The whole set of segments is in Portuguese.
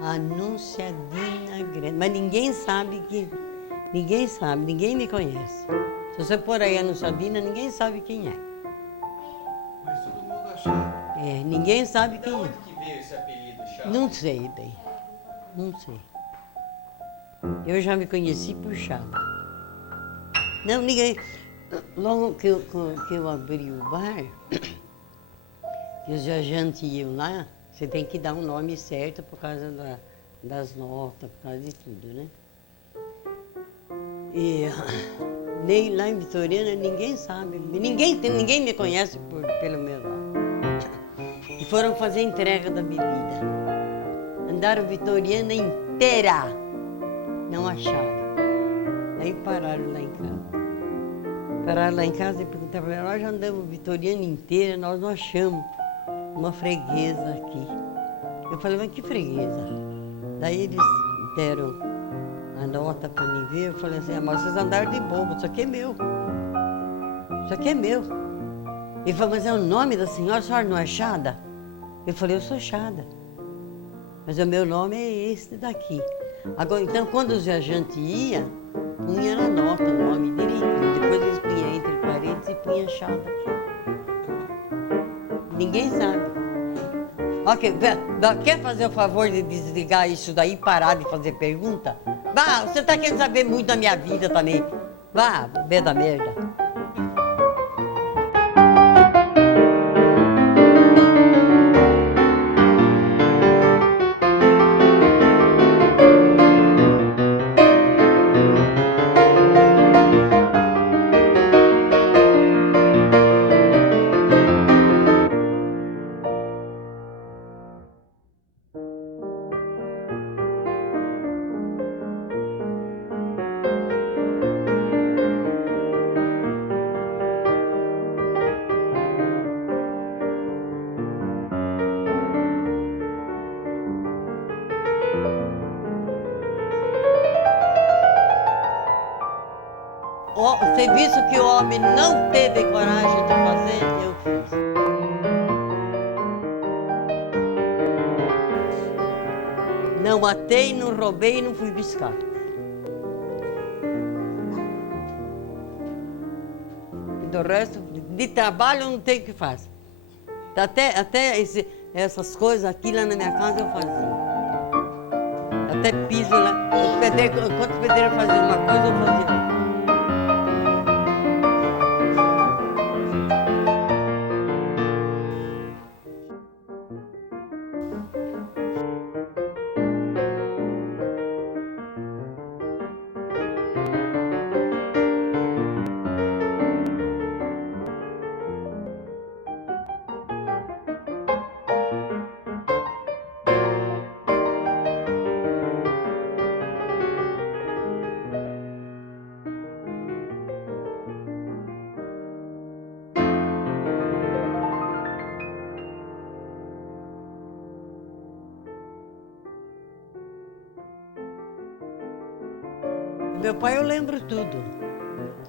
Anunciadina Grande. Mas ninguém sabe que... Ninguém sabe, ninguém me conhece. Se você pôr aí Anunciadina, ninguém sabe quem é. Mas todo mundo achava. É, ninguém sabe quem Da é. onde que veio esse apelido, Chapa? Não sei, bem. Não sei. Eu já me conheci por Chapa. Não, ninguém... Logo que eu abri o bar, que os viajantes iam lá, você tem que dar um nome certo por causa das notas, por causa de tudo, né? E nem lá em Vitoriana ninguém sabe, ninguém me conhece pelo meu nome. E foram fazer entrega da bebida. Andaram Vitoriana inteira, não acharam. Aí pararam lá em casa. Pararam lá em casa e perguntaram para ela, nós já andamos Vitoriana inteira, nós não achamos uma freguesa aqui. Eu falei, mas que freguesa? Daí eles deram a nota para mim ver, eu falei assim, mas vocês andaram de bobo, isso aqui é meu. Isso aqui é meu. Ele falou, mas é o nome da senhora, a senhora não é Chada? Eu falei, eu sou Chada. Mas o meu nome é esse daqui. Agora, então, quando os viajantes iam, punha na nota o nome direitinho. Depois eles punham entre parênteses e punham Chada. Ninguém sabe. Ok, quer fazer o favor de desligar isso daí e parar de fazer pergunta? Vá, você tá querendo saber muito da minha vida também. Vá, bê da merda. O serviço que o homem não teve coragem de fazer, eu fiz. Não matei, não roubei, não fui buscar. E do resto, de trabalho eu não tenho o que fazer. Até essas coisas aqui lá na minha casa eu fazia. Até piso lá. Enquanto o pedreiro fazia uma coisa, eu fazia outra. Meu pai eu lembro tudo.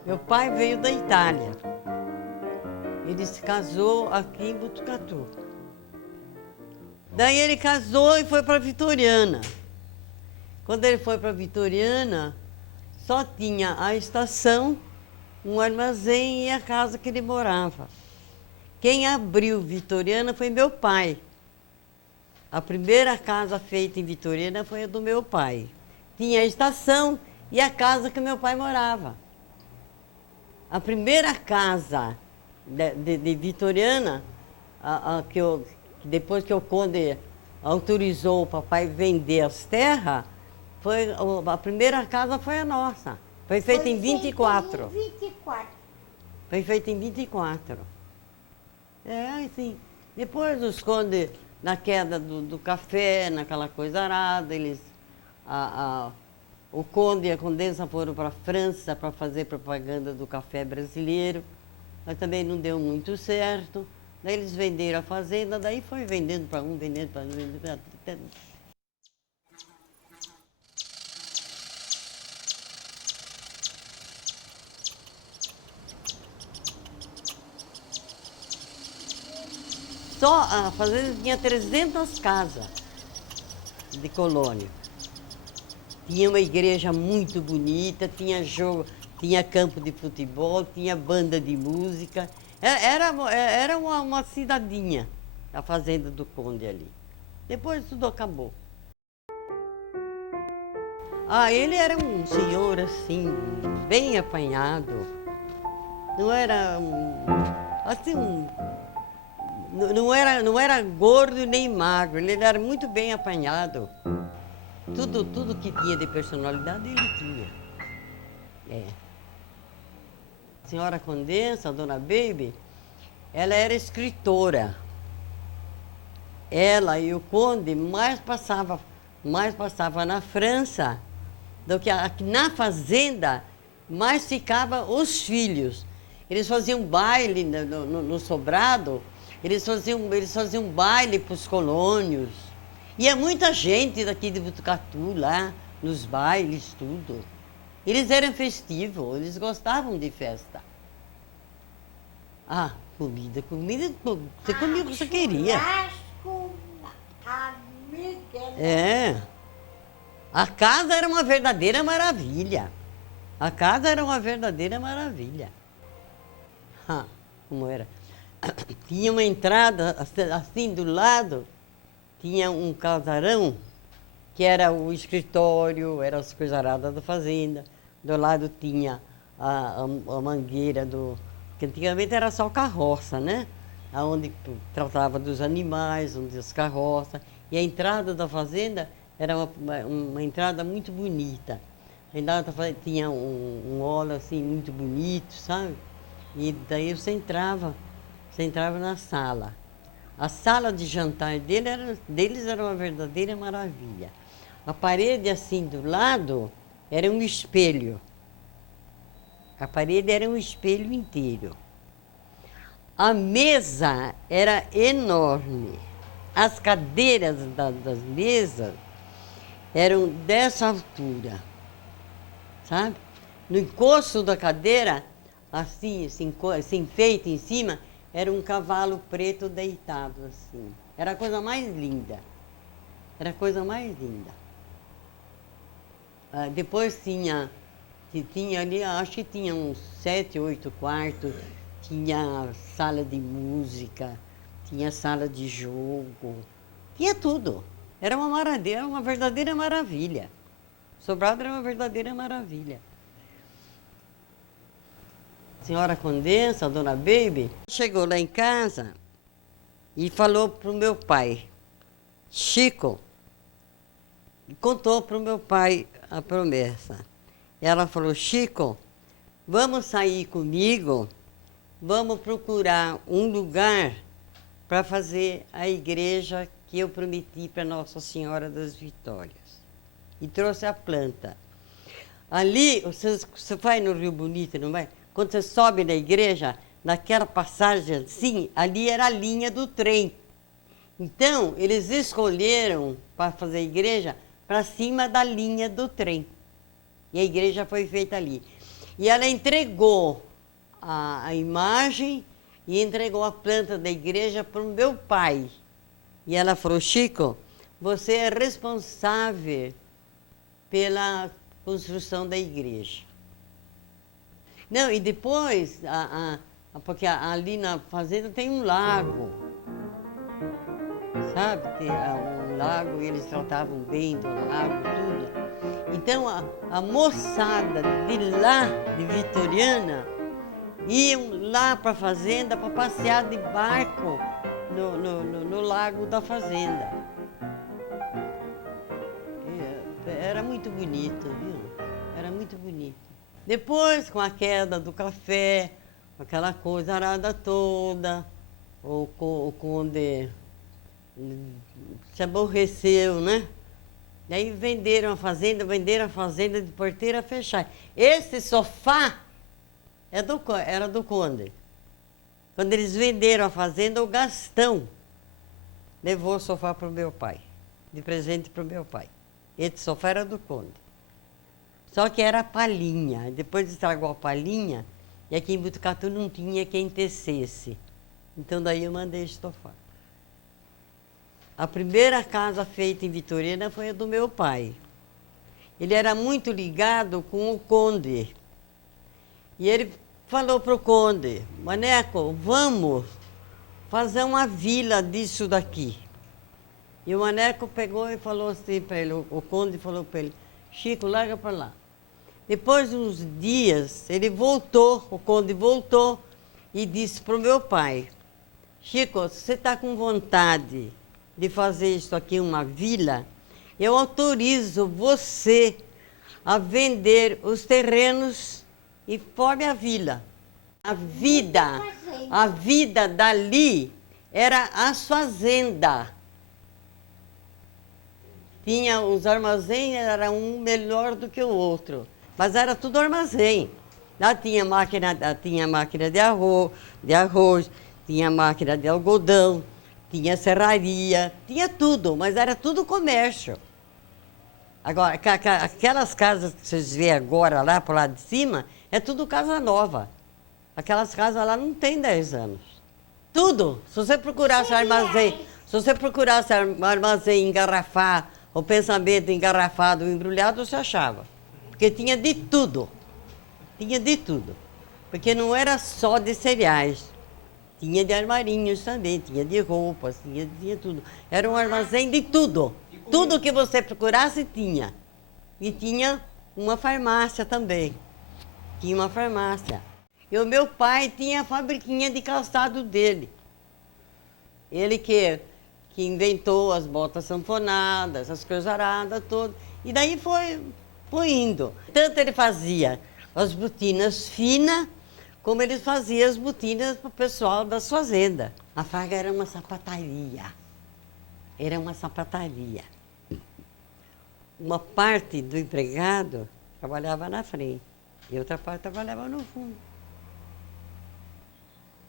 Meu pai veio da Itália. Ele se casou aqui em Botucatu. Daí ele casou e foi para Vitoriana. Quando ele foi para Vitoriana, só tinha a estação, um armazém e a casa que ele morava. Quem abriu Vitoriana foi meu pai. A primeira casa feita em Vitorina foi a do meu pai. Tinha a estação e a casa que meu pai morava. A primeira casa de Vitoriana, que depois que o conde autorizou o papai vender as terras, a primeira casa foi a nossa. Foi feita em 24. 24. Foi feita em 24. Assim. Depois os condes, na queda do café, naquela coisa arada, o conde e a condessa foram para a França para fazer propaganda do café brasileiro, mas também não deu muito certo. Daí eles venderam a fazenda, daí foi vendendo para um, vendendo para outro. Só a fazenda tinha 300 casas de colônia. Tinha uma igreja muito bonita, tinha jogo, tinha campo de futebol, tinha banda de música. Era uma cidadinha, a fazenda do conde ali. Depois tudo acabou. Ele era um senhor assim, bem apanhado. Não era não era gordo nem magro, ele era muito bem apanhado. Tudo que tinha de personalidade, ele tinha. A senhora Condessa, a dona Baby, ela era escritora. Ela e o conde mais passava na França do que aqui na fazenda, mais ficava os filhos. Eles faziam baile no sobrado, eles faziam baile para os colônios. Ia muita gente daqui de Botucatu lá, nos bailes, tudo. Eles eram festivos, eles gostavam de festa. Comida, você comia o que você queria. Churrasco, amiga. A casa era uma verdadeira maravilha. A casa era uma verdadeira maravilha. Como era? Tinha uma entrada assim do lado, tinha um casarão, que era o escritório, era as coisas aradas da fazenda. Do lado tinha a mangueira que antigamente era só carroça, né? Onde tratava dos animais, onde as carroças. E a entrada da fazenda era uma entrada muito bonita. A entrada da fazenda tinha um óleo assim muito bonito, sabe? E daí você entrava na sala. A sala de jantar deles era uma verdadeira maravilha. A parede assim do lado era um espelho. A parede era um espelho inteiro. A mesa era enorme. As cadeiras das mesas eram dessa altura, sabe? No encosto da cadeira, assim feito em cima, era um cavalo preto deitado assim. Era a coisa mais linda. Era a coisa mais linda. Depois tinha ali, acho que tinha uns 7, 8 quartos, tinha sala de música, tinha sala de jogo, tinha tudo. Era uma verdadeira maravilha. Sobrado era uma verdadeira maravilha. A senhora Condessa, a dona Baby, chegou lá em casa e falou para o meu pai, Chico, contou para o meu pai a promessa. Ela falou, Chico, vamos sair comigo, vamos procurar um lugar para fazer a igreja que eu prometi para Nossa Senhora das Vitórias. E trouxe a planta. Ali, você vai no Rio Bonito, não vai? Quando você sobe na igreja, naquela passagem assim, ali era a linha do trem. Então, eles escolheram para fazer a igreja para cima da linha do trem. E a igreja foi feita ali. E ela entregou a imagem e entregou a planta da igreja para o meu pai. E ela falou, Chico, você é responsável pela construção da igreja. Não, e depois, porque ali na fazenda tem um lago, sabe? Ter um lago, e eles tratavam bem do lago, tudo. Então, a moçada de lá, de Vitoriana, iam lá para a fazenda para passear de barco no lago da fazenda. Era muito bonito, viu? Era muito bonito. Depois, com a queda do café, aquela coisa arada toda, o conde se aborreceu, né? Daí venderam a fazenda de porteira fechada. Esse sofá era do conde. Quando eles venderam a fazenda, o Gastão levou o sofá para o meu pai, de presente para o meu pai. Esse sofá era do conde. Só que era palhinha. Depois estragou a palhinha e aqui em Botucatu não tinha quem tecesse. Então daí eu mandei estofar. A primeira casa feita em Vitoriana foi a do meu pai. Ele era muito ligado com o conde. E ele falou para o conde, Maneco, vamos fazer uma vila disso daqui. E o Maneco pegou e falou assim para ele, o conde falou para ele, Chico, larga para lá. Depois de uns dias, ele voltou, o conde voltou e disse para o meu pai, Chico, se você está com vontade de fazer isso aqui uma vila, eu autorizo você a vender os terrenos e forme a vila. A vida dali era as fazendas. Tinha os armazéns, era um melhor do que o outro, mas era tudo armazém. Lá tinha máquina de arroz, tinha máquina de algodão, tinha serraria, tinha tudo, mas era tudo comércio. Agora, aquelas casas que vocês veem agora lá para o lado de cima, é tudo casa nova. Aquelas casas lá não tem 10 anos. Tudo. Se você procurasse armazém engarrafar, o pensamento engarrafado, embrulhado, você achava. Porque tinha de tudo. Tinha de tudo. Porque não era só de cereais. Tinha de armarinhos também, tinha de roupas, tinha tudo. Era um armazém de tudo. Tudo que você procurasse tinha. E tinha uma farmácia também. Tinha uma farmácia. E o meu pai tinha a fabriquinha de calçado dele. Ele que inventou as botas sanfonadas, as coisas aradas, todas. E daí foi indo. Tanto ele fazia as botinas finas, como ele fazia as botinas para o pessoal das fazendas. A Farga era uma sapataria. Era uma sapataria. Uma parte do empregado trabalhava na frente e outra parte trabalhava no fundo.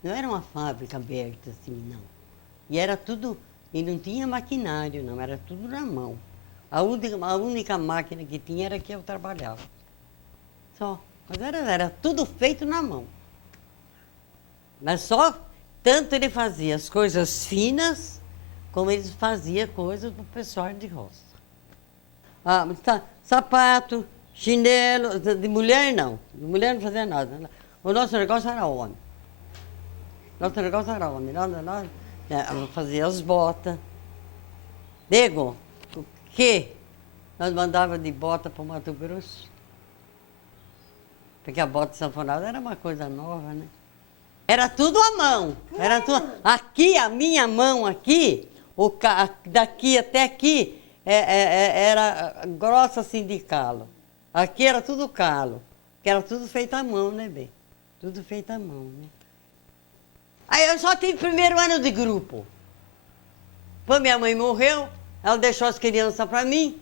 Não era uma fábrica aberta assim, não. E era tudo, e não tinha maquinário, não, era tudo na mão. A única máquina que tinha era que eu trabalhava. Só. Mas era tudo feito na mão. Mas só, tanto ele fazia as coisas finas, como ele fazia coisas para o pessoal de roça. Sapato, chinelo, de mulher não. De mulher não fazia nada. O nosso negócio era homem. Nosso negócio era homem. Nós fazia as botas. Nego, o quê? Nós mandávamos de bota para o Mato Grosso. Porque a bota sanfonada era uma coisa nova, né? Era tudo à mão. Era tudo. Aqui, a minha mão aqui, daqui até aqui, era grossa assim de calo. Aqui era tudo calo. Que era tudo feito à mão, né, bem? Tudo feito à mão, né? Aí eu só tive primeiro ano de grupo. Quando minha mãe morreu, ela deixou as crianças para mim.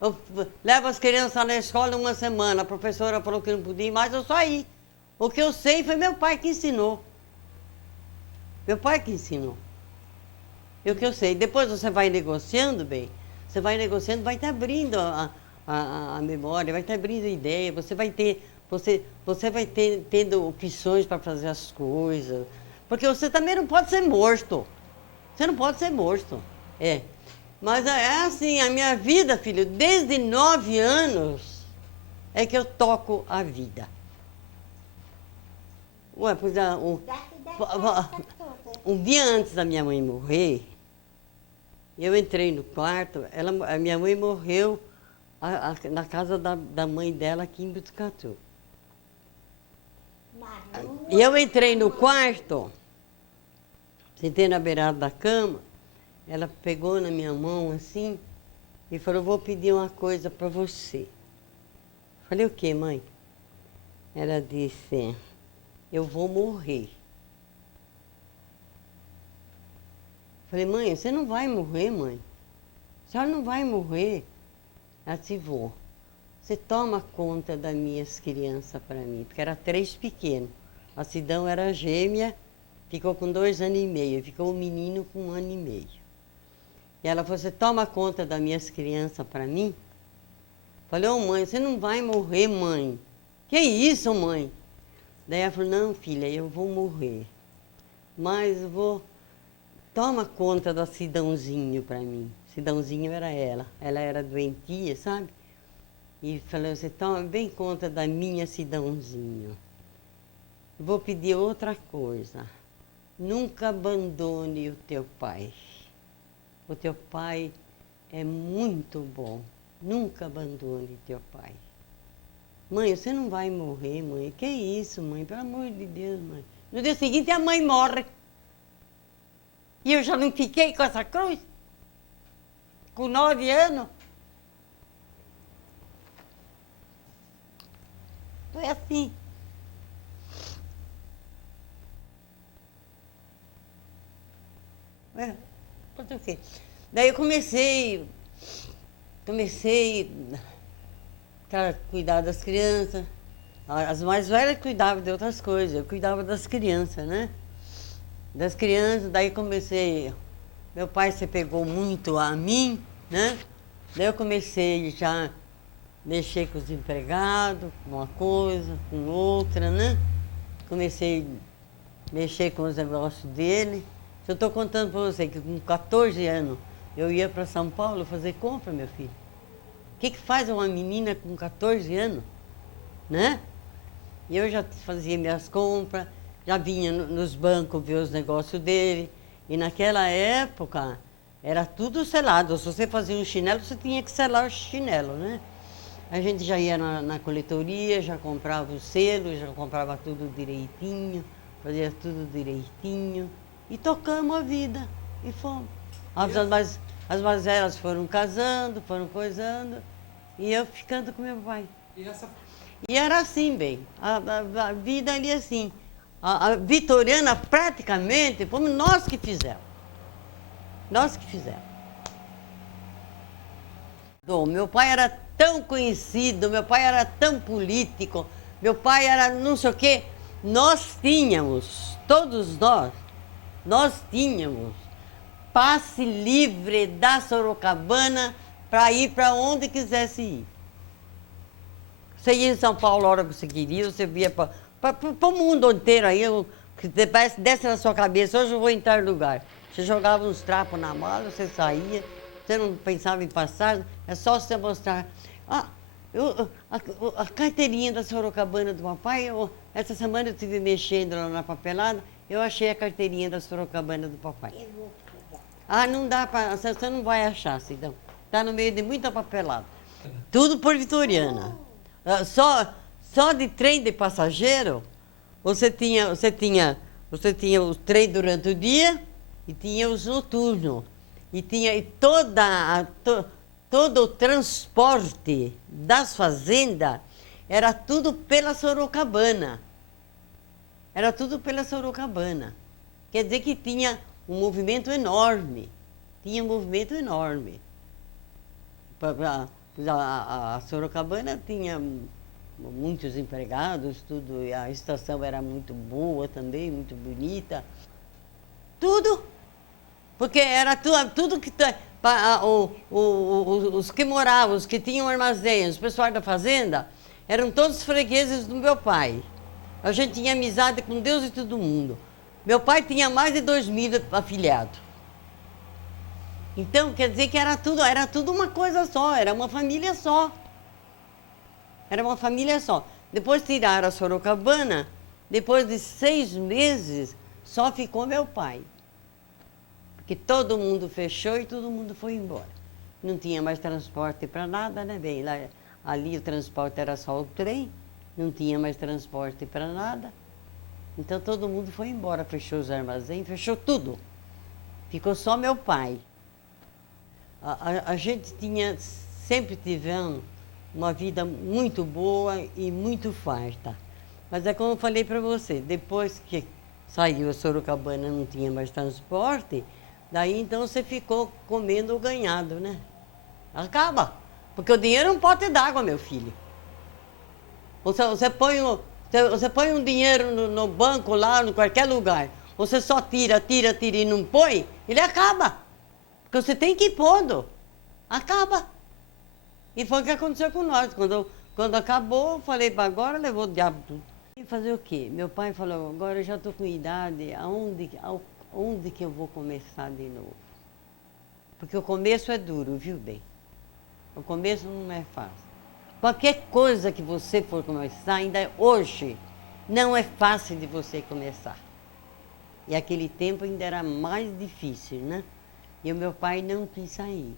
Eu levo as crianças na escola uma semana. A professora falou que não podia ir mais, eu saí. O que eu sei foi meu pai que ensinou. Meu pai que ensinou. E o que eu sei. Depois você vai negociando, bem. Você vai negociando, vai te abrindo a memória, vai te abrindo a ideia. Você vai tendo opções para fazer as coisas. Porque você também não pode ser morto. Você não pode ser morto. É. Mas é assim, a minha vida, filho, desde 9 anos é que eu toco a vida. Ué, pois um dia antes da minha mãe morrer, Eu entrei no quarto, a minha mãe morreu na casa da mãe dela aqui em Botucatu. E eu entrei no quarto, sentei na beirada da cama, ela pegou na minha mão assim e falou, vou pedir uma coisa para você. Falei, o quê, mãe? Ela disse, eu vou morrer. Falei, mãe, você não vai morrer, mãe. A senhora não vai morrer. Ela disse, vou. Você toma conta das minhas crianças para mim, porque era 3 pequenos. A Sidão era gêmea, ficou com 2 anos e meio, ficou o menino com 1 ano e meio. E ela falou, você toma conta das minhas crianças para mim? Falei, ô mãe, você não vai morrer, mãe. Que isso, mãe? Daí ela falou, não, filha, eu vou morrer. Mas eu vou... Toma conta da Sidãozinho para mim. Sidãozinho era ela. Ela era doentia, sabe? E falou, você toma bem conta da minha Sidãozinho. Vou pedir outra coisa. Nunca abandone o teu pai. O teu pai é muito bom. Nunca abandone teu pai. Mãe, você não vai morrer, mãe. Que isso, mãe? Pelo amor de Deus, mãe. No dia seguinte, a mãe morre. E eu já não fiquei com essa cruz? Com 9 anos? Foi assim. Fazer o quê? Daí eu comecei a cuidar das crianças. As mais velhas cuidavam de outras coisas, eu cuidava das crianças, né? Das crianças, daí comecei... Meu pai se pegou muito a mim, né? Daí eu comecei já a mexer com os empregados, com uma coisa, com outra, né? Comecei a mexer com os negócios dele. Eu estou contando para você que com 14 anos eu ia para São Paulo fazer compra, meu filho. O que faz uma menina com 14 anos, né? E eu já fazia minhas compras, já vinha nos bancos ver os negócios dele. E naquela época era tudo selado. Se você fazia um chinelo, você tinha que selar o chinelo, né? A gente já ia na coletoria, já comprava o selo, já comprava tudo direitinho, fazia tudo direitinho. E tocamos a vida, e fomos. As mais velhas foram casando, foram coisando, e eu ficando com meu pai. E era assim, bem, a vida ali assim. A vitoriana, praticamente, fomos nós que fizemos. Nós que fizemos. Meu pai era tão conhecido, meu pai era tão político, meu pai era não sei o quê. Nós tínhamos, todos nós tínhamos passe livre da Sorocabana para ir para onde quisesse ir. Você ia em São Paulo a hora que você queria, você via para o mundo inteiro aí, que desce na sua cabeça, hoje eu vou em tal lugar. Você jogava uns trapos na mala, você saía, você não pensava em passar, é só você mostrar. A carteirinha da Sorocabana do papai, essa semana eu estive mexendo lá na papelada, eu achei a carteirinha da Sorocabana do papai. Não dá para, você não vai achar, Sidão. Está no meio de muita papelada. Tudo por vitoriana. Só de trem de passageiro, você tinha os trem durante o dia e tinha os noturnos. E tinha todo o transporte das fazendas era tudo pela Sorocabana. Era tudo pela Sorocabana. Quer dizer que tinha um movimento enorme. Tinha um movimento enorme. A Sorocabana tinha muitos empregados, tudo, e a estação era muito boa também, muito bonita. Tudo, porque era tudo que... Os que moravam, os que tinham armazéns, o pessoal da fazenda, eram todos fregueses do meu pai. A gente tinha amizade com Deus e todo mundo. Meu pai tinha mais de 2.000 afiliados. Então, quer dizer que era tudo uma coisa só, era uma família só. Era uma família só. Depois tiraram a Sorocabana, depois de 6 meses, só ficou meu pai. Porque todo mundo fechou e todo mundo foi embora. Não tinha mais transporte para nada, né? Bem, lá, ali o transporte era só o trem, não tinha mais transporte para nada. Então todo mundo foi embora, fechou os armazéns, fechou tudo. Ficou só meu pai. A gente sempre tivemos uma vida muito boa e muito farta. Mas é como eu falei para você, depois que saiu a Sorocabana, não tinha mais transporte, daí então você ficou comendo o ganhado, né? Acaba, porque o dinheiro é um pote d'água, meu filho. Você põe um dinheiro no banco lá, em qualquer lugar, você só tira e não põe, ele acaba. Porque você tem que ir pondo. Acaba. E foi o que aconteceu com nós. Quando acabou, eu falei, para agora levou o diabo tudo. E fazer o quê? Meu pai falou, agora eu já estou com idade, aonde que eu vou começar de novo? Porque o começo é duro, viu bem? O começo não é fácil. Qualquer coisa que você for começar, ainda hoje, não é fácil de você começar. E aquele tempo ainda era mais difícil, né? E o meu pai não quis sair.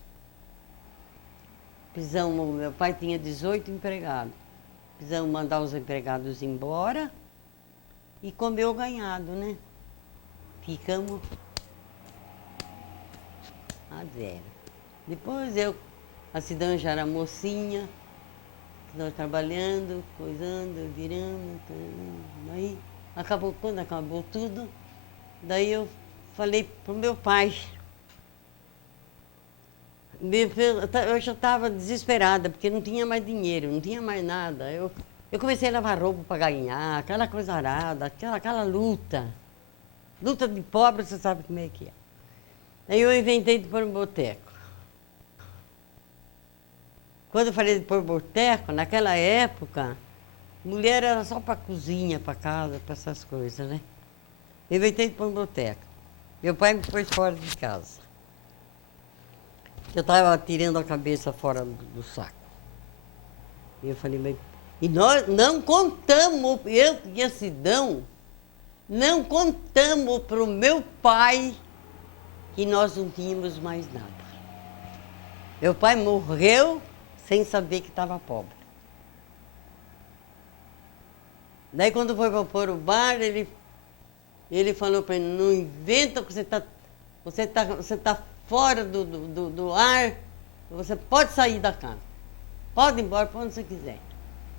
Meu pai tinha 18 empregados. Precisamos mandar os empregados embora e comer o ganhado, né? Ficamos a zero. Depois a Cidão já era mocinha, nós trabalhando, coisando, virando, aí quando acabou tudo, daí eu falei pro meu pai. Eu já estava desesperada, porque não tinha mais dinheiro, não tinha mais nada. Eu comecei a lavar roupa para ganhar, aquela coisa arada, aquela luta. Luta de pobre, você sabe como é que é. Aí eu inventei de pôr um boteco. Quando eu falei de pôr boteco, naquela época, mulher era só para cozinha, para casa, para essas coisas, né? Eu inventei de pôr um boteco. Meu pai me pôs fora de casa. Eu estava tirando a cabeça fora do saco. E eu falei, mas... E nós não contamos, eu e a Cidão, não contamos para o meu pai que nós não tínhamos mais nada. Meu pai morreu sem saber que estava pobre. Daí quando foi para pôr o bar, ele falou para ele, não inventa que você tá fora do ar, você pode sair da casa. Pode ir embora para onde você quiser.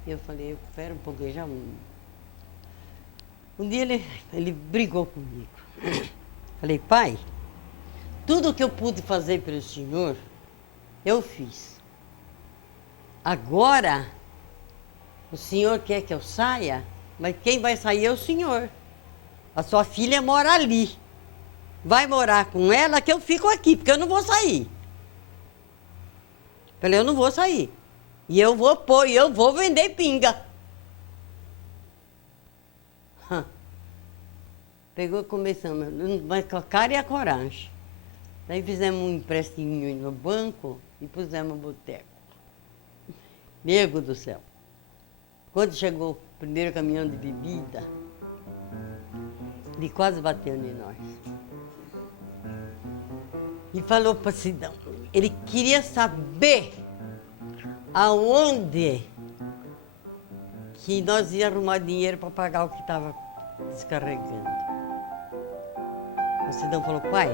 E eu falei, espera um pouquinho, já... Um dia ele brigou comigo. Falei, pai, tudo que eu pude fazer pelo senhor, eu fiz. Agora, o senhor quer que eu saia, mas quem vai sair é o senhor. A sua filha mora ali. Vai morar com ela que eu fico aqui, porque eu não vou sair. Falei, eu não vou sair. E eu vou vender pinga. Pegou e começamos, mas com a cara e a coragem. Daí fizemos um empréstinho no banco e pusemos um boteco. Nego do céu. Quando chegou o primeiro caminhão de bebida, ele quase bateu em nós. E falou para a Cidão, ele queria saber aonde que nós íamos arrumar dinheiro para pagar o que estava descarregando. O Cidão falou, pai,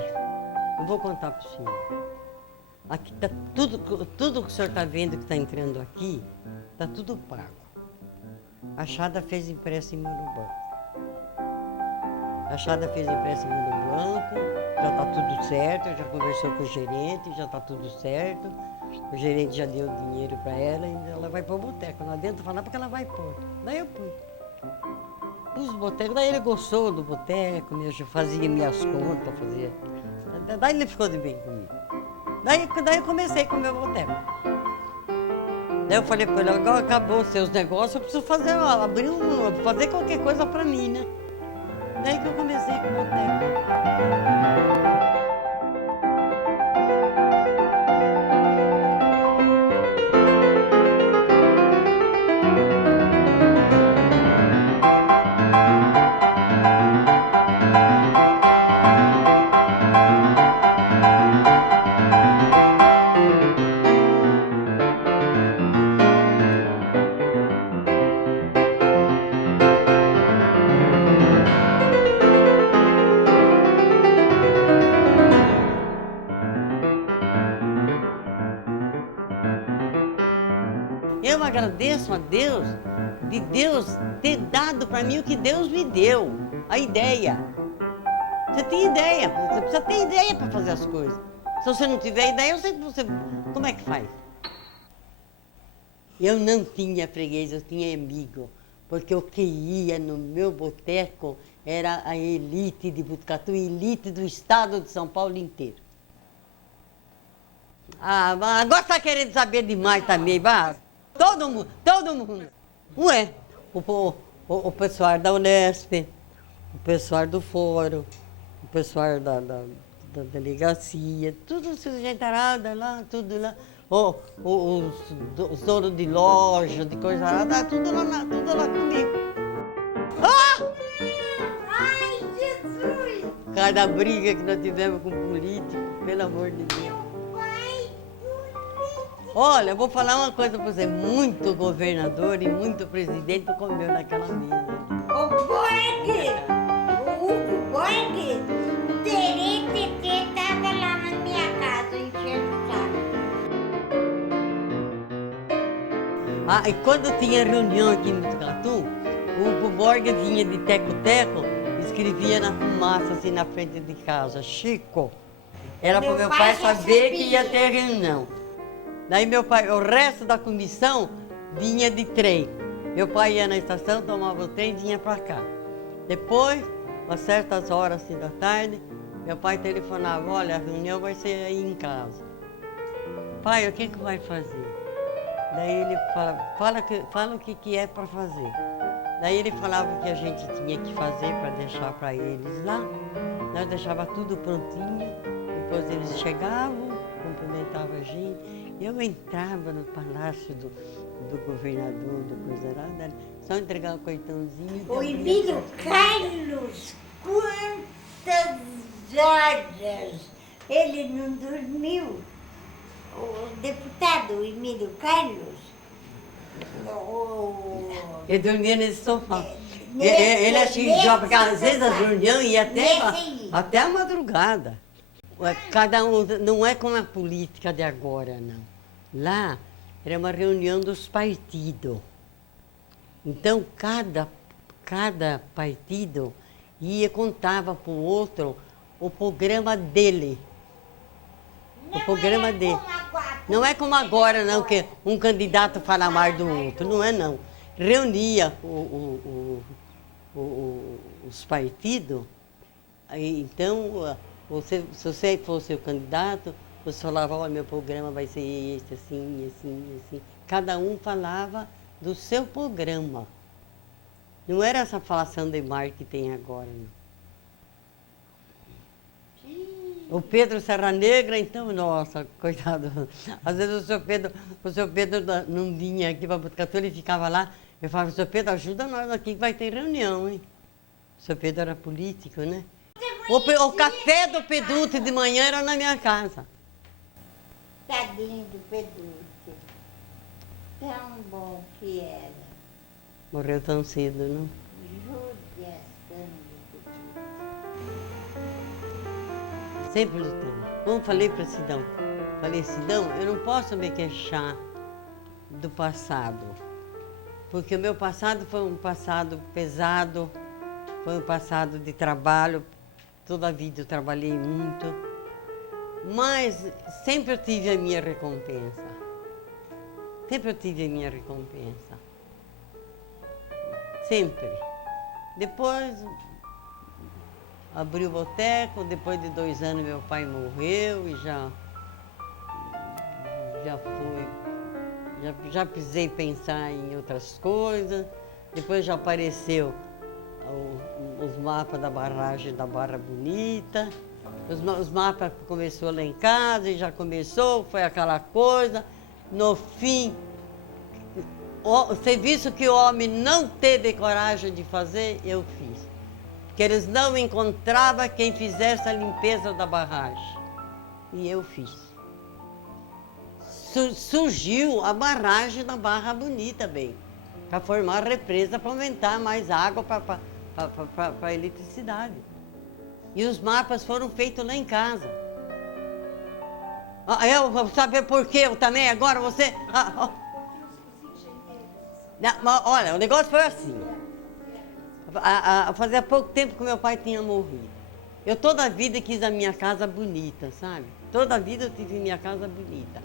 eu vou contar para o senhor. Aqui está tudo que o senhor está vendo que está entrando aqui, está tudo pago. A Chada fez empréstimo no banco. A Chada fez empréstimo no banco, já está tudo certo, já conversou com o gerente, já está tudo certo. O gerente já deu dinheiro para ela e ela vai pôr o boteco lá dentro, falar porque ela vai pôr. Daí eu pus o boteco, daí ele gostou do boteco, eu fazia minhas contas, fazia. Daí ele ficou de bem comigo. Daí eu comecei com o meu boteco. Daí eu falei para ele, agora acabou os seus negócios, eu preciso fazer qualquer coisa para mim, né? Daí que eu comecei com o boteco. Eu agradeço a Deus de Deus ter dado para mim o que Deus me deu, a ideia. Você tem ideia, você precisa ter ideia para fazer as coisas. Se você não tiver ideia, como é que faz? Eu não tinha freguês, eu tinha amigo, porque o que ia no meu boteco era a elite de Botucatu, elite do estado de São Paulo inteiro. Ah, mas agora está querendo saber demais também, vá. Todo mundo. Ué, o pessoal da Unesp, o pessoal do fórum, o pessoal da delegacia, tudo sujeitarada lá, tudo lá. Os donos de loja, de coisa lá, tá tudo lá comigo. Ah! Ai, Jesus! Cada briga que nós tivemos com político, pelo amor de Deus. Pai, Olha, eu vou falar uma coisa para você, muito governador e muito presidente comeu naquela mesa. o Borg! O Hugo Borg! Terê tava lá na minha casa enchendo o saco. Ah, e quando tinha reunião aqui em Botucatu, o Borg vinha de teco-teco, escrevia na fumaça assim na frente de casa, Chico. Era para meu pai saber que ia ter reunião. Daí meu pai, o resto da comissão vinha de trem. Meu pai ia na estação, tomava o trem e vinha para cá. Depois, a certas horas assim, da tarde, meu pai telefonava, olha, a reunião vai ser aí em casa. Pai, o que vai fazer? Daí ele fala o que é para fazer. Daí ele falava o que a gente tinha que fazer para deixar para eles lá. Nós deixava tudo prontinho, depois eles chegavam, cumprimentavam a gente. Eu entrava no palácio do governador, do coisa lá, só entregar o cartãozinho. O Emílio Carlos, quantas horas ele não dormiu? O deputado Emílio Carlos. Ele dormia nesse sofá. Nesse- Ele achava, porque às vezes a nesse- reunião ia nesse- até a madrugada. Cada um, não é como a política de agora, não. Lá era uma reunião dos partidos. Então, cada partido contava para o outro o programa dele. O programa dele. Não é como agora, não, que um candidato fala mais do outro. Não é, não. Reunia os partidos. Então, se você fosse o candidato, você falava, olha, meu programa vai ser esse, assim, assim, assim. Cada um falava do seu programa. Não era essa falação de mar que tem agora, não. O Pedro Serra Negra, então, nossa, coitado. Às vezes o seu Pedro não vinha aqui para Botucatu, ele ficava lá. Eu falava, seu Pedro, ajuda nós aqui que vai ter reunião, hein? O seu Pedro era político, né? O café do Pedute de manhã era na minha casa. Tadinho do Pedute. Tão bom que era. Morreu tão cedo, não? Judiação do Pedute. Sempre lutando. Como falei para Sidão, Sidão, eu não posso me queixar do passado. Porque o meu passado foi um passado pesado, foi um passado de trabalho. Toda a vida eu trabalhei muito. Mas sempre eu tive a minha recompensa. Sempre eu tive a minha recompensa. Sempre. Depois abri o boteco, depois de 2 anos meu pai morreu e já precisei pensar em outras coisas. Depois já apareceu os mapas da barragem da Barra Bonita. Os mapas começou lá em casa e já começou, foi aquela coisa. No fim, o serviço que o homem não teve coragem de fazer, eu fiz. Porque eles não encontravam quem fizesse a limpeza da barragem. E eu fiz. Surgiu a barragem da Barra Bonita, bem, para formar represa, para aumentar mais água para a eletricidade. E os mapas foram feitos lá em casa. Eu vou saber por quê, eu também, agora você... Não, mas, olha, o negócio foi assim. Fazia pouco tempo que meu pai tinha morrido. Eu toda a vida quis a minha casa bonita, sabe? Toda a vida eu tive minha casa bonita.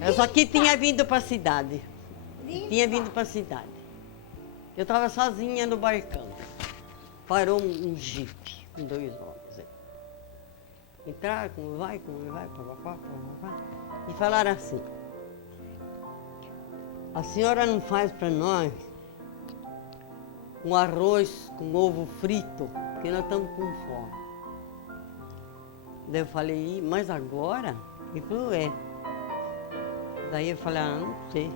Eu só que tinha vindo para a cidade. Tinha vindo para a cidade. Eu estava sozinha no barcão. Parou um jipe com 2 homens aí. Entraram, como vai, papapá. E falaram assim: a senhora não faz para nós um arroz com ovo frito, porque nós estamos com fome. Daí eu falei, mas agora? Ele falou, é. Daí eu falei, não sei.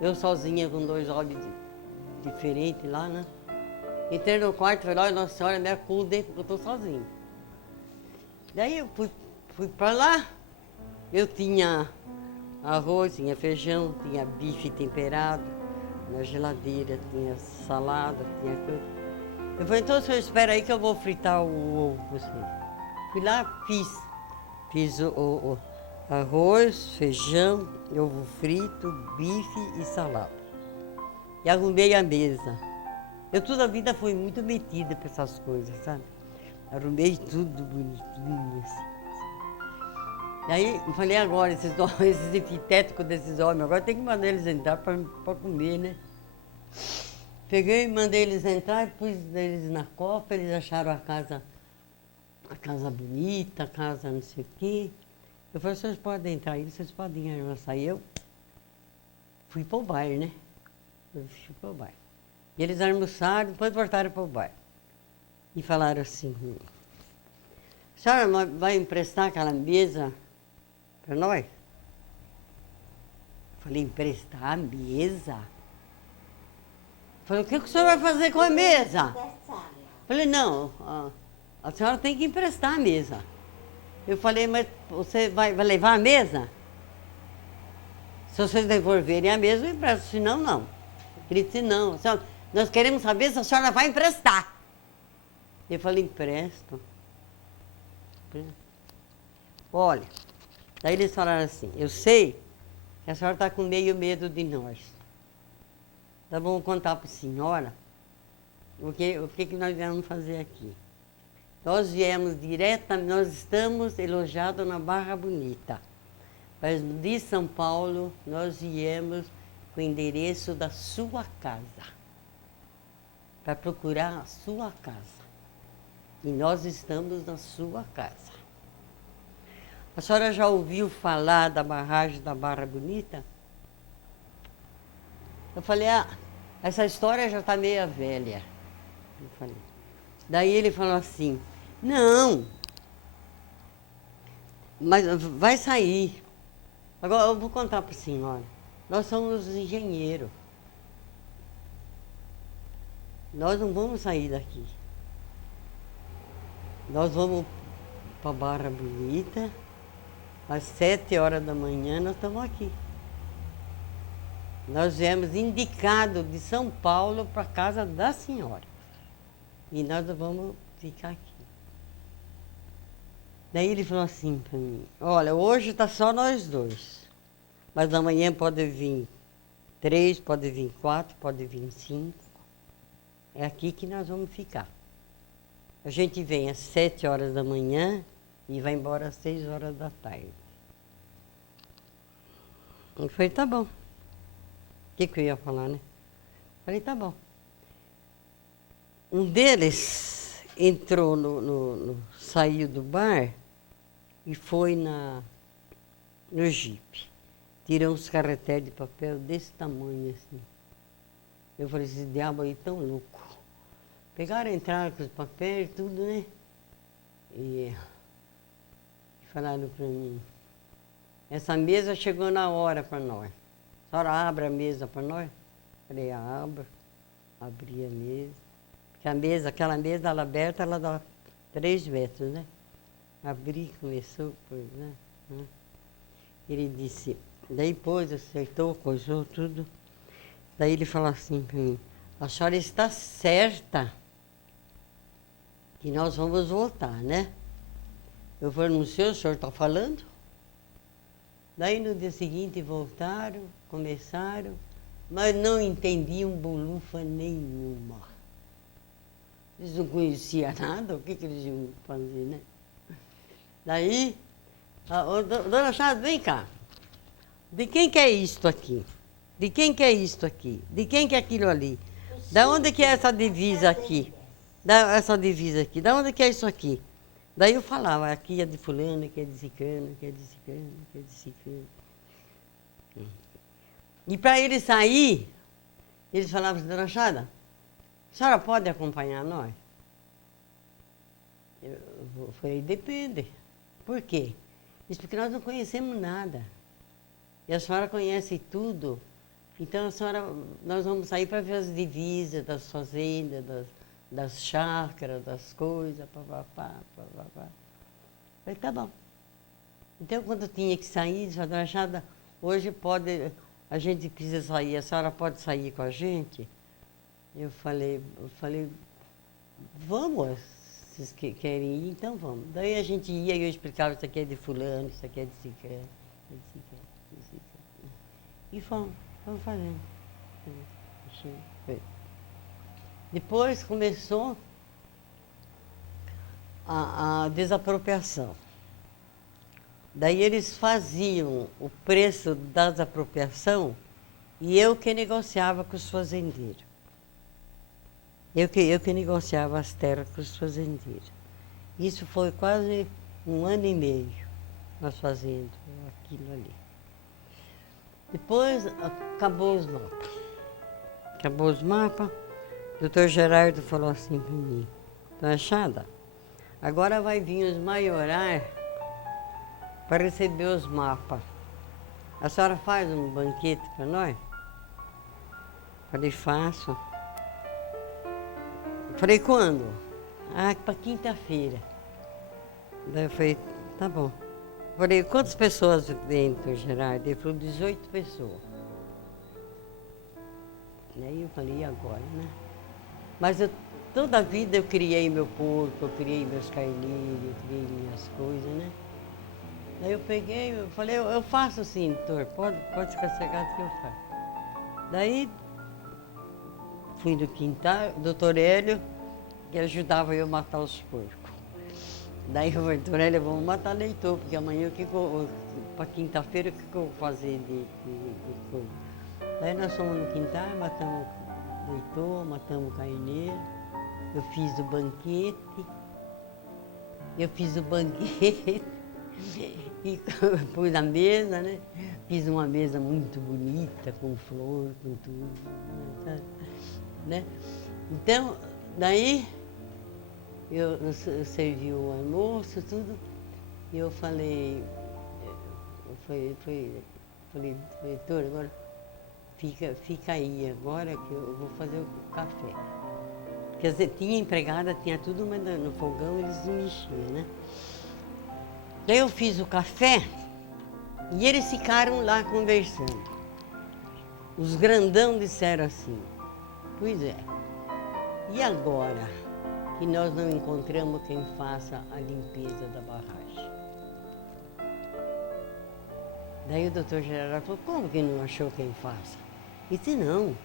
Eu sozinha com 2 homens diferentes lá, né? Entrei no quarto e falei, olha, Nossa Senhora, me acude, porque eu estou sozinha. Daí eu fui para lá, eu tinha arroz, tinha feijão, tinha bife temperado, na geladeira, tinha salada, tinha tudo. Eu falei, então o senhor espera aí que eu vou fritar o ovo para você. Fui lá, fiz o arroz, feijão, ovo frito, bife e salada. E arrumei a mesa. Eu toda a vida fui muito metida para essas coisas, sabe? Arrumei tudo bonitinho, assim. Daí eu falei, agora, esses epitéticos desses homens, agora tem que mandar eles entrar para comer, né? Peguei e mandei eles entrar e pus eles na copa, eles acharam a casa bonita, a casa não sei o quê. Eu falei, vocês podem entrar aí, vocês podem almoçar. E eu fui para o bar, né? Eu fui para o bar. E eles almoçaram, depois voltaram para o bar. E falaram assim, a senhora vai emprestar aquela mesa para nós? Falei, emprestar a mesa? Falei, o que o senhor vai fazer com a mesa? Falei, não, a senhora tem que emprestar a mesa. Eu falei, mas você vai levar a mesa? Se vocês devolverem a mesa, eu empresto, senão não. Ele disse, não, senhora, nós queremos saber se a senhora vai emprestar. Eu falei, empresto. Olha, daí eles falaram assim, eu sei que a senhora está com meio medo de nós. Então vamos contar para a senhora o que nós viemos fazer aqui. Nós viemos nós estamos elojados na Barra Bonita. Mas de São Paulo, nós viemos com o endereço da sua casa, para procurar a sua casa. E nós estamos na sua casa. A senhora já ouviu falar da barragem da Barra Bonita? Eu falei, essa história já está meio velha. Eu falei. Daí ele falou assim, não, mas vai sair. Agora eu vou contar para a senhora. Nós somos engenheiros. Nós não vamos sair daqui. Nós vamos para Barra Bonita, às 7 horas da manhã nós estamos aqui. Nós viemos indicados de São Paulo para a casa da senhora. E nós vamos ficar aqui. Daí ele falou assim para mim, olha, hoje está só nós 2. Mas amanhã pode vir 3, pode vir 4, pode vir 5. É aqui que nós vamos ficar. A gente vem às 7 horas da manhã e vai embora às 6 horas da tarde. Eu falei, tá bom. O que eu ia falar, né? Falei, tá bom. Um deles entrou saiu do bar e foi no jipe. Tirou uns carretéis de papel desse tamanho assim. Eu falei, esse diabo aí tão louco. Pegaram, entraram com os papéis, tudo, né? E falaram para mim, essa mesa chegou na hora para nós. A senhora abre a mesa para nós? Falei, abro. Abri a mesa. Porque aquela mesa, ela aberta, ela dá 3 metros, né? Abri, começou, pois, né? Ele disse, daí pôs, acertou, coisou tudo. Daí ele falou assim para mim, a senhora está certa que nós vamos voltar, né? Eu falei, não sei, o senhor está falando? Daí no dia seguinte voltaram, começaram, mas não entendiam bolufa nenhuma. Eles não conheciam nada, o que eles iam fazer, né? Daí, dona Chada, vem cá. De quem que é isto aqui? De quem que é isto aqui? De quem que é aquilo ali? Da onde que é essa divisa aqui? Essa divisa aqui. Da onde que é isso aqui? Daí eu falava, aqui é de fulano, aqui é de ciclano, aqui é de ciclano, aqui é de ciclano. E para ele sair, eles falavam assim, dona Chada, a senhora pode acompanhar nós? Eu falei, depende. Por quê? Isso porque nós não conhecemos nada. E a senhora conhece tudo. Então, nós vamos sair para ver as divisas das fazendas, das chácaras, das coisas, papapá. Falei, tá bom. Então, quando tinha que sair, disse, dona Chada, hoje pode, a gente precisa sair, a senhora pode sair com a gente? Eu falei, vamos, vocês querem ir, então vamos. Daí a gente ia e eu explicava, isso aqui é de fulano, isso aqui é de ciclano, isso aqui é de ciclano. E fomos fazendo. Depois começou a desapropriação. Daí eles faziam o preço da desapropriação e eu que negociava com os fazendeiros. Eu que negociava as terras com os fazendeiros. Isso foi quase 1 ano e meio nós fazendo aquilo ali. Depois acabou os mapas. Acabou os mapas, o doutor Gerardo falou assim para mim, dona Chada, agora vai vir os maiorais para receber os mapas. A senhora faz um banquete para nós? Falei, faço. Falei, quando? Ah, para quinta-feira. Daí eu falei, tá bom. Falei, quantas pessoas vêm, doutor Gerardo? Ele falou, 18 pessoas. E aí eu falei, e agora, né? Mas toda a vida eu criei meu porco, eu criei meus carneiros, eu criei minhas coisas, né? Daí eu peguei, eu falei, eu faço sim, doutor, pode ficar cegado que eu faço. Daí fui no quintal, doutor Hélio, que ajudava eu a matar os porcos. Daí eu falei, doutor Hélio, vamos matar leitor, porque amanhã para quinta-feira o que eu vou fazer de coisa? Daí nós fomos no quintal, matamos leitor, matamos carneiro, eu fiz o banquete, e pus na mesa, né? Fiz uma mesa muito bonita, com flor, com tudo, né? Então, daí eu servi o almoço, tudo, e eu falei, doutor, agora fica aí agora que eu vou fazer o café. Quer dizer, tinha empregada, tinha tudo, mas no fogão eles não mexiam, né? Daí eu fiz o café e eles ficaram lá conversando. Os grandão disseram assim, pois é, e agora que nós não encontramos quem faça a limpeza da barragem? Daí o doutor Gerardo falou, como que não achou quem faça? Eu disse, não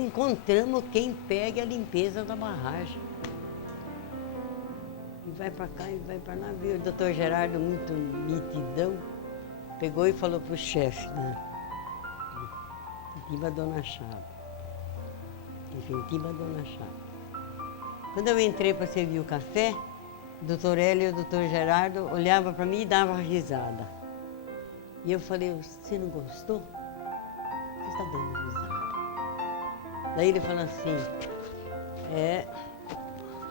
encontramos quem pegue a limpeza da barragem. E vai para cá e vai para lá, viu? O doutor Gerardo, muito nitidão, pegou e falou para o chefe, né? Definitiva Dona Chada. Definitiva Dona Chada. Quando eu entrei para servir o café, o doutor Hélio e o doutor Gerardo olhavam para mim e davam risada. E eu falei, você não gostou? Você está dando risada. Daí ele falou assim,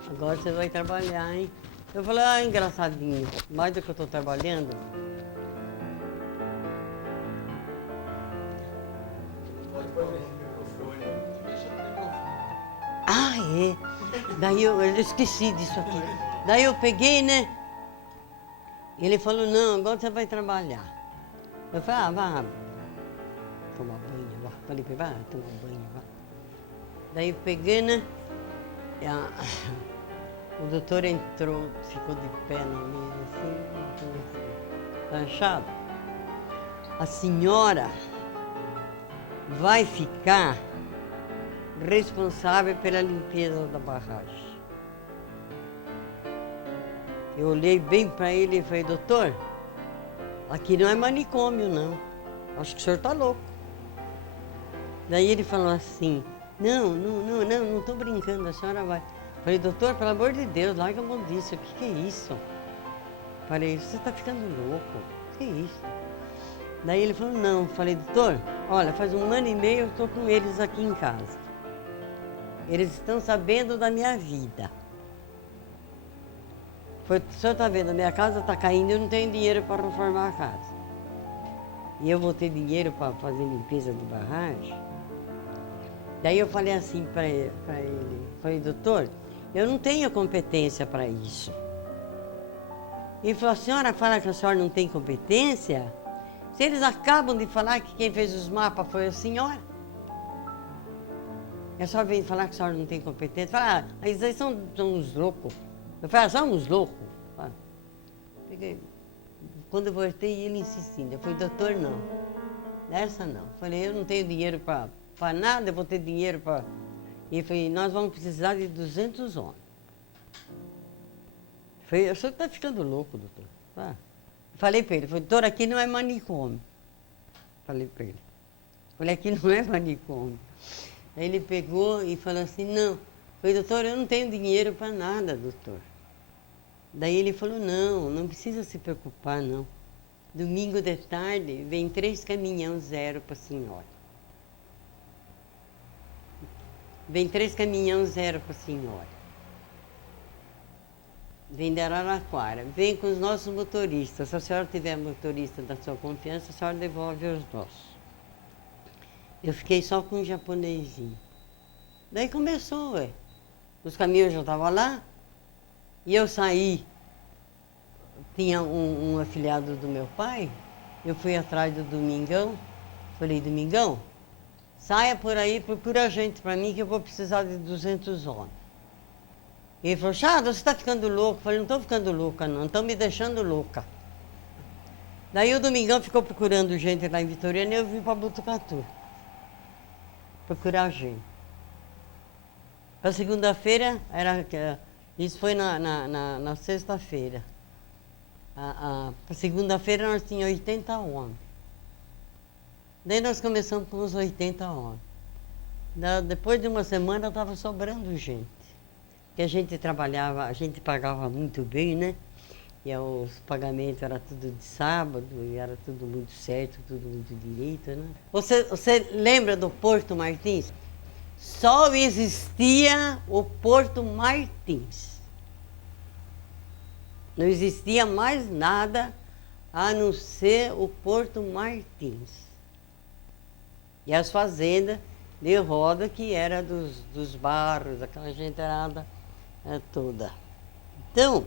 agora você vai trabalhar, hein? Eu falei, engraçadinho, mais do que eu estou trabalhando. Pode pôr esse microfone, deixa no microfone. Ah, é? Daí eu esqueci disso aqui. Daí eu peguei, né? Ele falou, não, agora você vai trabalhar. Eu falei, vá tomar banho, vá. Falei para ele, vá tomar banho, vá. Daí eu peguei, né? O doutor entrou, ficou de pé na mesa, assim, lanchado. A senhora vai ficar responsável pela limpeza da barragem. Eu olhei bem para ele e falei, doutor, aqui não é manicômio, não. Acho que o senhor está louco. Daí ele falou assim, não estou brincando, a senhora vai. Falei, doutor, pelo amor de Deus, larga a mão disso, o que é isso? Falei, você está ficando louco, o que é isso? Daí ele falou, não. Falei, doutor, olha, faz 1 ano e meio eu estou com eles aqui em casa. Eles estão sabendo da minha vida. O senhor está vendo, a minha casa está caindo e eu não tenho dinheiro para reformar a casa. E eu vou ter dinheiro para fazer limpeza de barragem? Daí eu falei assim para ele, falei, doutor, eu não tenho competência para isso. Ele falou, a senhora fala que a senhora não tem competência? Se eles acabam de falar que quem fez os mapas foi a senhora. E a senhora vem falar que a senhora não tem competência? Fala, eles aí são uns loucos. Eu falei, são uns loucos. Quando eu voltei, ele insistindo. Eu falei, doutor, não. Dessa não. Eu falei, eu não tenho dinheiro para nada, eu vou ter dinheiro para... E ele falou, nós vamos precisar de 200 homens. Eu falei, o senhor está ficando louco, doutor. Falei para ele, doutor, aqui não é manicômio. Falei para ele. Falei, aqui não é manicômio. Aí ele pegou e falou assim, não. Falei, doutor, eu não tenho dinheiro para nada, doutor. Daí ele falou, não precisa se preocupar, não. Domingo de tarde, vem 3 caminhão zero para a senhora. Vem 3 caminhão zero para a senhora. Vem de Araraquara. Vem com os nossos motoristas. Se a senhora tiver motorista da sua confiança, a senhora devolve os nossos. Eu fiquei só com um japonesinho. Daí começou, ué. Os caminhões já estavam lá. E eu saí. Tinha um afilhado do meu pai. Eu fui atrás do Domingão. Falei, Domingão, saia por aí, procura gente para mim que eu vou precisar de 200 homens. Ele falou, Chado, você está ficando louco? Eu falei, não estou ficando louca, não. Estão me deixando louca. Daí o Domingão ficou procurando gente lá em Vitoriana e eu vim para Botucatu. Procurar gente. Para segunda-feira, isso foi na sexta-feira. Para segunda-feira nós tínhamos 80 homens. Daí nós começamos com os 80 homens. Depois de uma semana estava sobrando gente. Porque a gente trabalhava, a gente pagava muito bem, né? E os pagamentos eram tudo de sábado, e era tudo muito certo, tudo muito direito, né? Você lembra do Porto Martins? Só existia o Porto Martins. Não existia mais nada a não ser o Porto Martins. E as fazendas de roda que era dos barros, aquela gentarada toda. Então,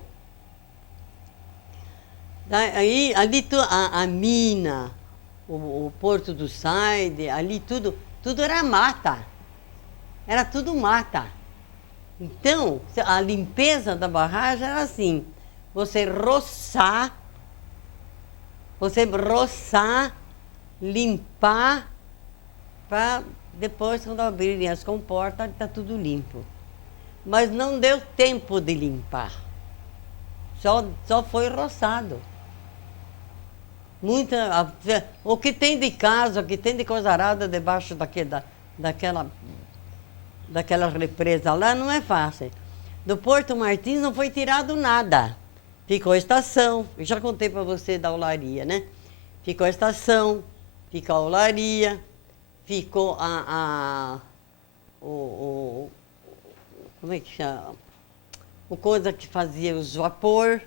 aí, ali a mina, o Porto do Saide, ali tudo era mata. Era tudo mata. Então, a limpeza da barragem era assim, você roçar, limpar, para depois, quando abrirem as comportas, está tudo limpo. Mas não deu tempo de limpar. Só foi roçado. O que tem de casa, o que tem de coisa arada debaixo daquela represa lá, não é fácil. Do Porto Martins não foi tirado nada. Ficou a estação, eu já contei para você da olaria, né? Ficou a estação, ficou a olaria, ficou como é que chama? O coisa que fazia os vapor,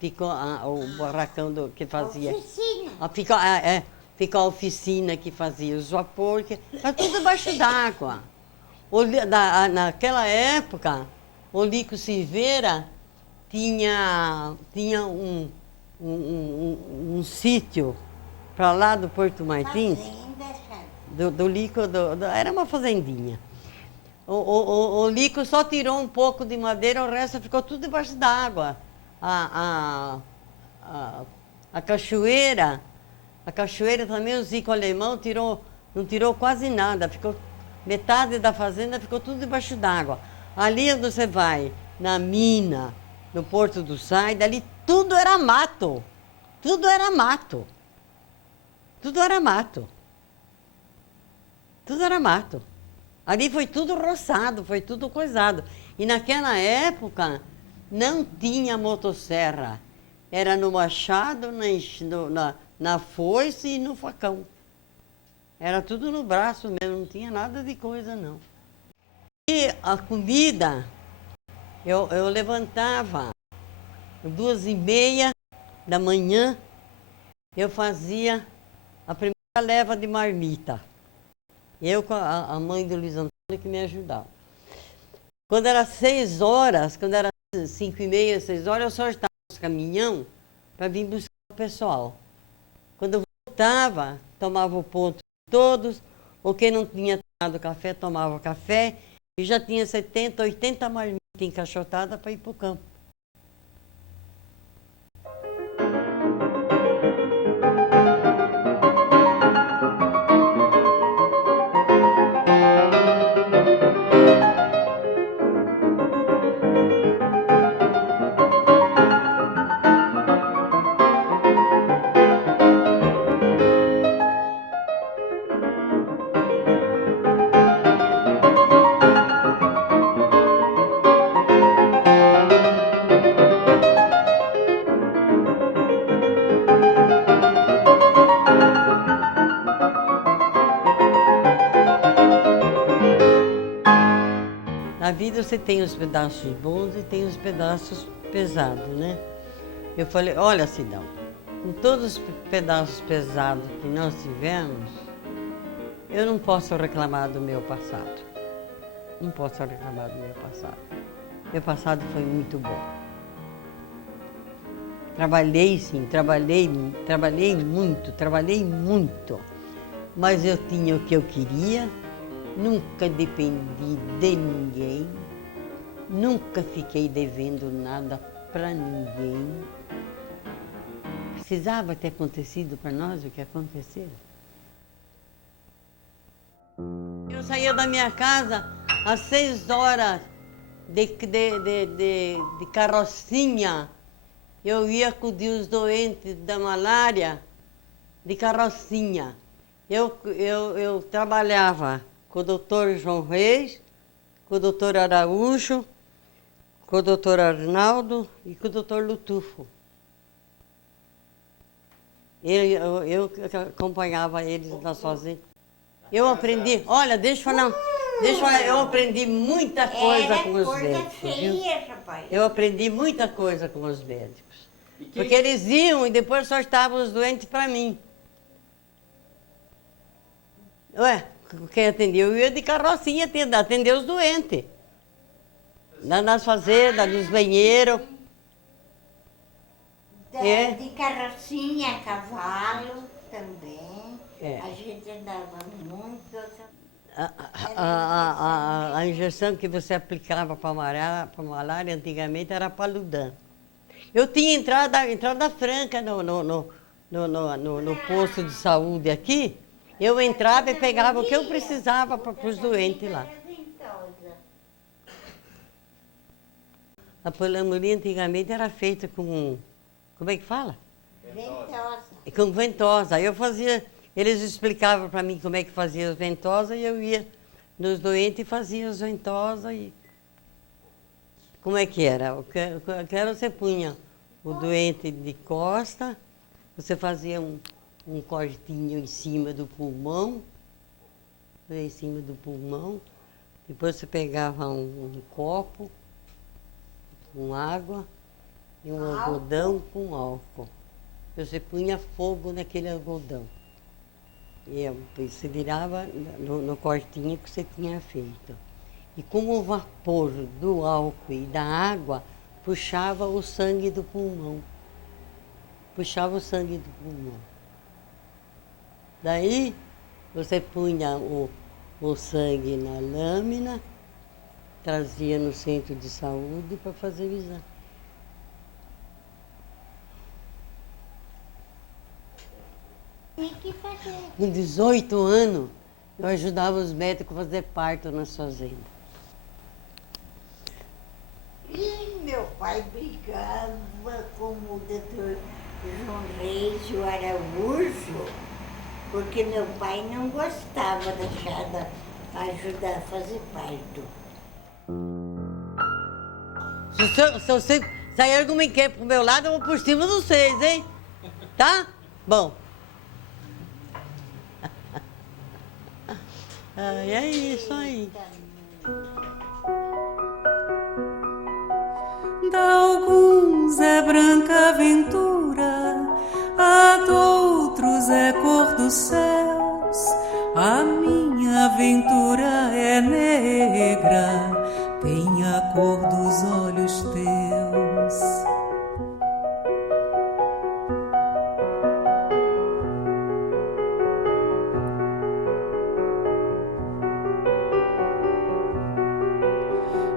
ficou o barracão que fazia. A oficina. Ficou a oficina que fazia os vapor, era tudo debaixo d'água. Naquela época, o Lico Silveira tinha um sítio para lá do Porto Martins. Do Lico, era uma fazendinha. O Lico só tirou um pouco de madeira, o resto ficou tudo debaixo d'água. A cachoeira também, o Zico Alemão tirou Não tirou quase nada, ficou metade da fazenda ficou tudo debaixo d'água. Ali onde você vai, na mina, no Porto do Saida, ali tudo era mato. Tudo era mato. Tudo era mato. Tudo era mato. Ali foi tudo roçado, foi tudo coisado. E naquela época não tinha motosserra. Era no machado, na foice e no facão. Era tudo no braço mesmo, não tinha nada de coisa não. E a comida, eu levantava 2h30 da manhã, eu fazia a primeira leva de marmita. Eu com a mãe do Luiz Antônio que me ajudava. Quando era 6 horas, quando era 5h30, 6 horas, eu sortava os caminhão para vir buscar o pessoal. Quando eu voltava, tomava o ponto de todos, ou quem não tinha tomado café, tomava café, e já tinha 70, 80 marmitas encaixotadas para ir para o campo. Na vida você tem os pedaços bons e tem os pedaços pesados, né? Eu falei, olha, Sidão, com todos os pedaços pesados que nós tivemos, eu não posso reclamar do meu passado. Não posso reclamar do meu passado. Meu passado foi muito bom. Trabalhei sim, trabalhei muito. Mas eu tinha o que eu queria. Nunca dependi de ninguém, nunca fiquei devendo nada para ninguém. Precisava ter acontecido para nós o que aconteceu. Eu saía da minha casa às 6 horas de carrocinha. Eu ia acudir os doentes da malária de carrocinha. Eu trabalhava com o doutor João Reis, com o doutor Araújo, com o doutor Arnaldo e com o doutor Lutufo. Eu acompanhava eles nas fazendas. Eu aprendi, olha, deixa eu falar, eu aprendi muita coisa com os médicos. Eu aprendi muita coisa com os médicos. Porque eles iam e depois sortavam os doentes para mim. Ué, quem atendia? Eu ia de carrocinha atender os doentes. Nas fazendas, nos banheiros. De carrocinha, cavalo também. A gente andava muito. A injeção que você aplicava para malária antigamente era Paludan. Eu tinha entrada franca no posto de saúde aqui. Eu entrava e pegava o que eu precisava para os doentes lá. A polamolia antigamente era feita com... Como é que fala? Ventosa. Com ventosa. Eu fazia... Eles explicavam para mim como é que fazia as ventosas e eu ia nos doentes e fazia as ventosas e... Como é que era? O que era você punha o doente de costa, você fazia um cortinho em cima do pulmão, depois você pegava um copo com água e um algodão com álcool. Você punha fogo naquele algodão. E você virava no cortinho que você tinha feito. E com o vapor do álcool e da água, puxava o sangue do pulmão. Daí, você punha o sangue na lâmina, trazia no centro de saúde para fazer o exame. Tem que fazer. Com 18 anos, Eu ajudava os médicos a fazer parto nas fazendas. E meu pai brigava com o doutor João Reis e o Araújo, porque meu pai não gostava da Chada ajudar a fazer parto. Se você sair alguma equipe pro meu lado, eu vou por cima de vocês, hein? Tá? Bom. Ai, é isso aí. Da alguns é branca aventura, a de outros é cor dos céus. A minha aventura é negra, tem a cor dos olhos teus.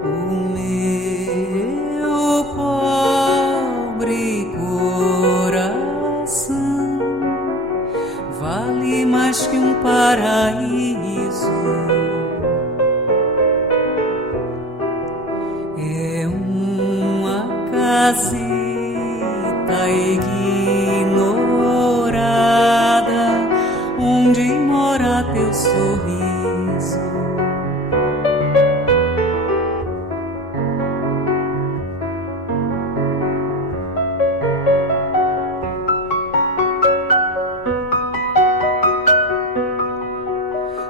O meu pobre coração vale mais que um paraíso. É uma casita ignorada onde mora teu sorriso.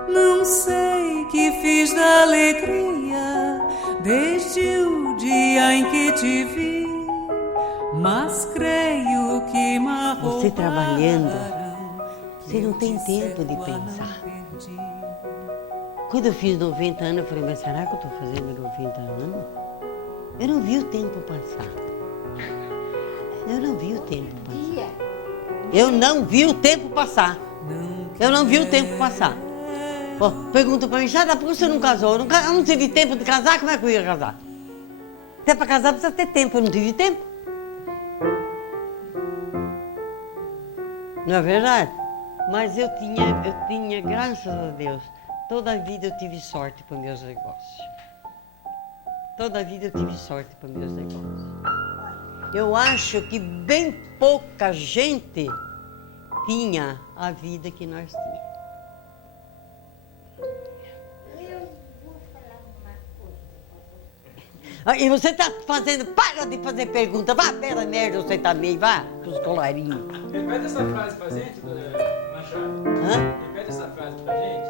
Não sei que fiz da alegria desde o dia em que te vi, mas creio que Você trabalhando, você não tem tempo de pensar. Quando eu fiz 90 anos, eu falei, mas será que eu estou fazendo 90 anos? Eu não vi o tempo passar. Eu não vi o tempo passar. Eu não vi o tempo passar. Eu não vi o tempo passar. Ó, pergunta pra mim, Chada, por que você não casou? Eu não tive tempo de casar, como é que eu ia casar? Até pra casar precisa ter tempo, eu não tive tempo. Não é verdade? Mas eu tinha, graças a Deus, toda a vida eu tive sorte para meus negócios. Toda a vida eu tive sorte para meus negócios. Eu acho que bem pouca gente tinha a vida que nós tínhamos. Eu vou falar uma coisa pra você. Ah, e você tá fazendo, para de fazer pergunta, vá pela merda você também, vá, com os colarinhos. Repete essa frase pra gente, dona Machado. Hã? Repete essa frase pra gente.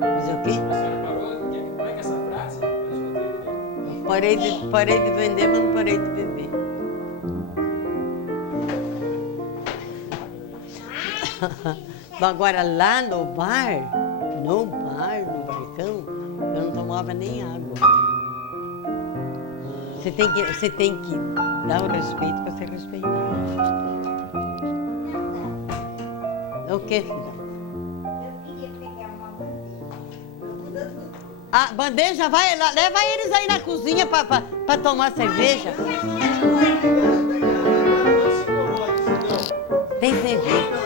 Fazer o quê? A senhora parou? Como é que é essa frase? Eu escutei direito. Parei de vender, mas não parei de beber. Agora lá no bar, no barcão, eu não tomava nem água. Você tem que dar o respeito para ser respeitado. O que, filha? Eu queria pegar uma bandeja. A bandeja, vai lá, leva eles aí na cozinha para tomar cerveja. Tem cerveja.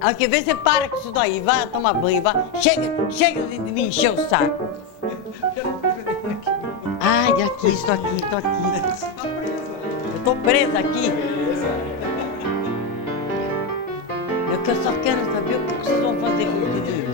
Aqui, vê você para com isso daí, vai tomar banho, vai. Chega de me encher o saco. Ai, aqui, estou aqui. Eu tô presa aqui. Eu só quero saber o que vocês vão fazer com tudo isso.